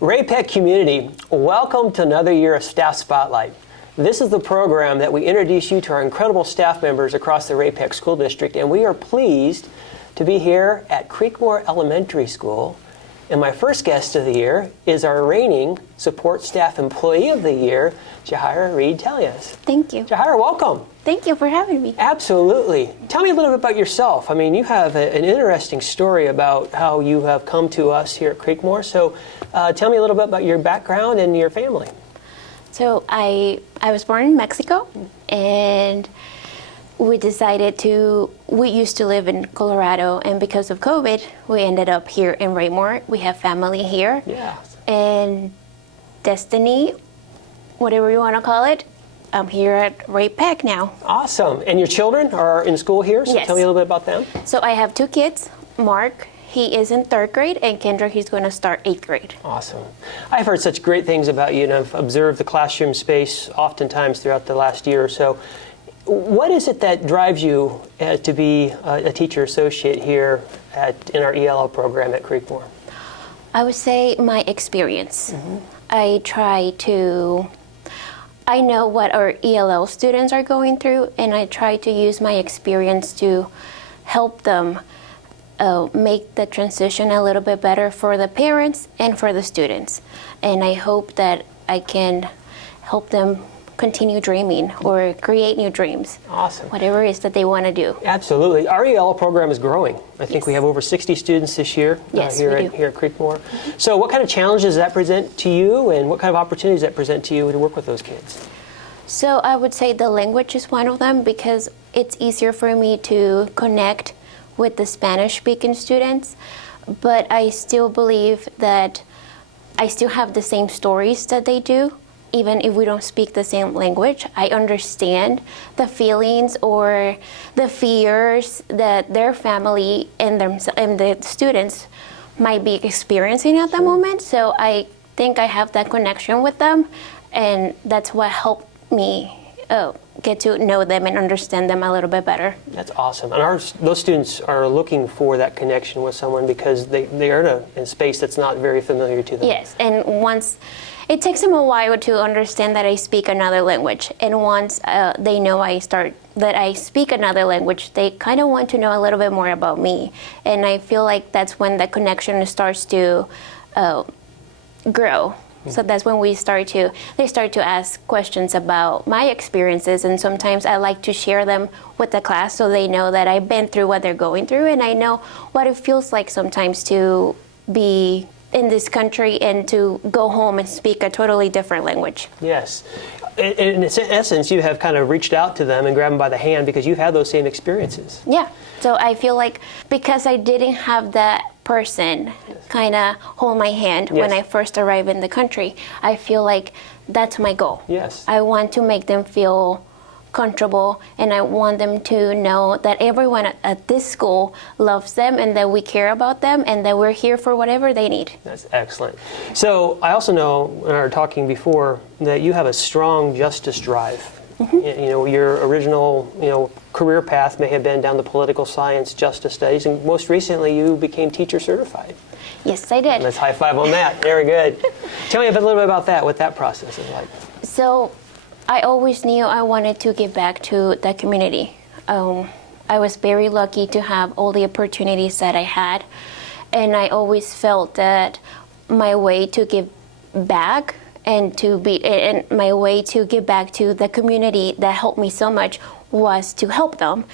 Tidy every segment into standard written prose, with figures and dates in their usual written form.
Ray-Pec community, welcome to another year of Staff Spotlight. This is the program that we introduce you to our incredible staff members across the Ray-Pec School District, and we are pleased to be here at Creekmoor Elementary School. And my first guest of the year is our reigning Support Staff Employee of the Year, Yajaira Reed-Tellez. Thank you. Yajaira, welcome. Thank you for having me. Absolutely. Tell me a little bit about yourself. I mean, you have an interesting story about how you have come to us here at Creekmoor. So tell me a little bit about your background and your family. So I was born in Mexico, and we used to live in Colorado, and because of COVID, we ended up here in Raymore. We have family here. Yeah. And destiny, whatever you want to call it, I'm here at Ray-Pec now. Awesome. And your children are in school here, so Yes. Tell me a little bit about them. So I have two kids. Mark, he is in 3rd grade, and Kendra, he's going to start 8th grade. Awesome. I've heard such great things about you, and I've observed the classroom space oftentimes throughout the last year or so. What is it that drives you to be a teacher associate here in our ELL program at Creekmoor? I would say my experience. Mm-hmm. I know what our ELL students are going through, and I try to use my experience to help them make the transition a little bit better for the parents and for the students. And I hope that I can help them continue dreaming or create new dreams. Awesome. Whatever it is that they want to do. Absolutely. Our ELL program is growing. I think Yes. we have over 60 students this year here at Creekmoor. Mm-hmm. So what kind of challenges does that present to you, and what kind of opportunities does that present to you to work with those kids? So I would say the language is one of them, because it's easier for me to connect with the Spanish-speaking students, but I still believe that I still have the same stories that they do. Even if we don't speak the same language, I understand the feelings or the fears that their family and the students might be experiencing at the moment. So I think I have that connection with them, and that's what helped me get to know them and understand them a little bit better. That's awesome. And those students are looking for that connection with someone because they are in a space that's not very familiar to them. Yes, and once it takes them a while to understand that I speak another language, and once they know that I speak another language, they kind of want to know a little bit more about me, and I feel like that's when the connection starts to grow. So that's when they start to ask questions about my experiences, and sometimes I like to share them with the class so they know that I've been through what they're going through, and I know what it feels like sometimes to be in this country and to go home and speak a totally different language. Yes. In essence, you have kind of reached out to them and grabbed them by the hand because you've had those same experiences. Yeah. So I feel like because I didn't have that person kind of hold my hand when I first arrived in the country, I feel like that's my goal. Yes. I want to make them feel comfortable, and I want them to know that everyone at this school loves them, and that we care about them, and that we're here for whatever they need. That's excellent. So I also know, when we were talking before, that you have a strong justice drive. Mm-hmm. You know, your original, career path may have been down the political science, justice studies, and most recently you became teacher certified. Yes, I did. Let's high five on that. Very good. Tell me a little bit about that, what that process is like. So I always knew I wanted to give back to the community. I was very lucky to have all the opportunities that I had, and I always felt that my way to give back and my way to give back to the community that helped me so much was to help them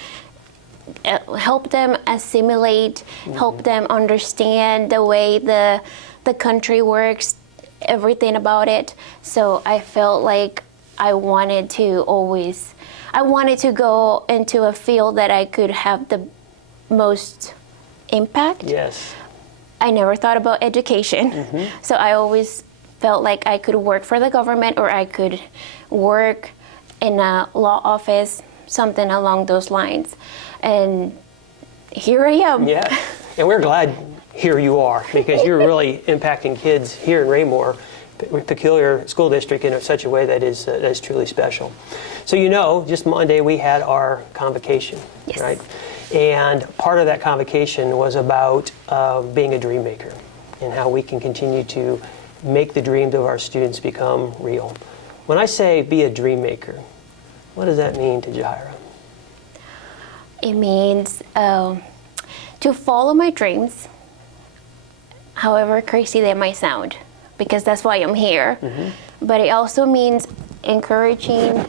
assimilate, help them understand the way the country works, everything about it. So I felt like I wanted to go into a field that I could have the most impact. Yes. I never thought about education. Mm-hmm. So I always felt like I could work for the government, or I could work in a law office, something along those lines. And here I am. Yeah, and we're glad here you are, because you're really impacting kids here in Raymore-Peculiar School District in such a way that is truly special. So just Monday we had our convocation, yes. Right? And part of that convocation was about being a dream maker and how we can continue to make the dreams of our students become real. When I say be a dream maker, what does that mean to Yajaira? It means to follow my dreams, however crazy they might sound, because that's why I'm here. But it also means encouraging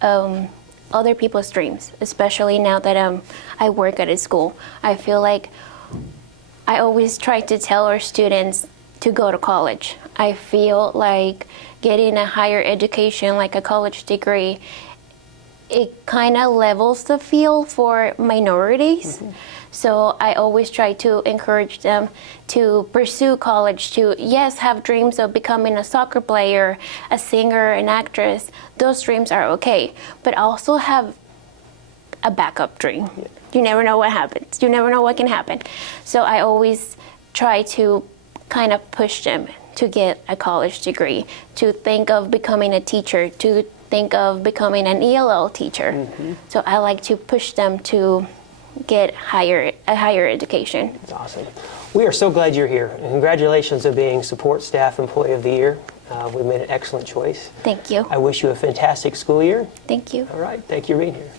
other people's dreams, especially now that I work at a school. I feel like I always try to tell our students to go to college. I feel like getting a higher education, like a college degree, it kind of levels the field for minorities. So I always try to encourage them to pursue college, to, yes, have dreams of becoming a soccer player, a singer, an actress. Those dreams are okay, but also have a backup dream. You never know what happens. You never know what can happen. So I always try to kind of push them to get a college degree, to think of becoming a teacher, to think of becoming an ELL teacher. So I like to push them to get a higher education. That's awesome. We are so glad you're here, and congratulations on being Support Staff Employee of the Year. We made an excellent choice. Thank you. I wish you a fantastic school year. Thank you. All right, thank you for being here.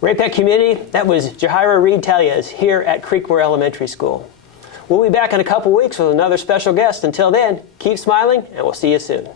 Ray-Pec community, that was Yajaira Reed-Tellez here at Creekmoor Elementary School. We'll be back in a couple weeks with another special guest. Until then, keep smiling, and we'll see you soon.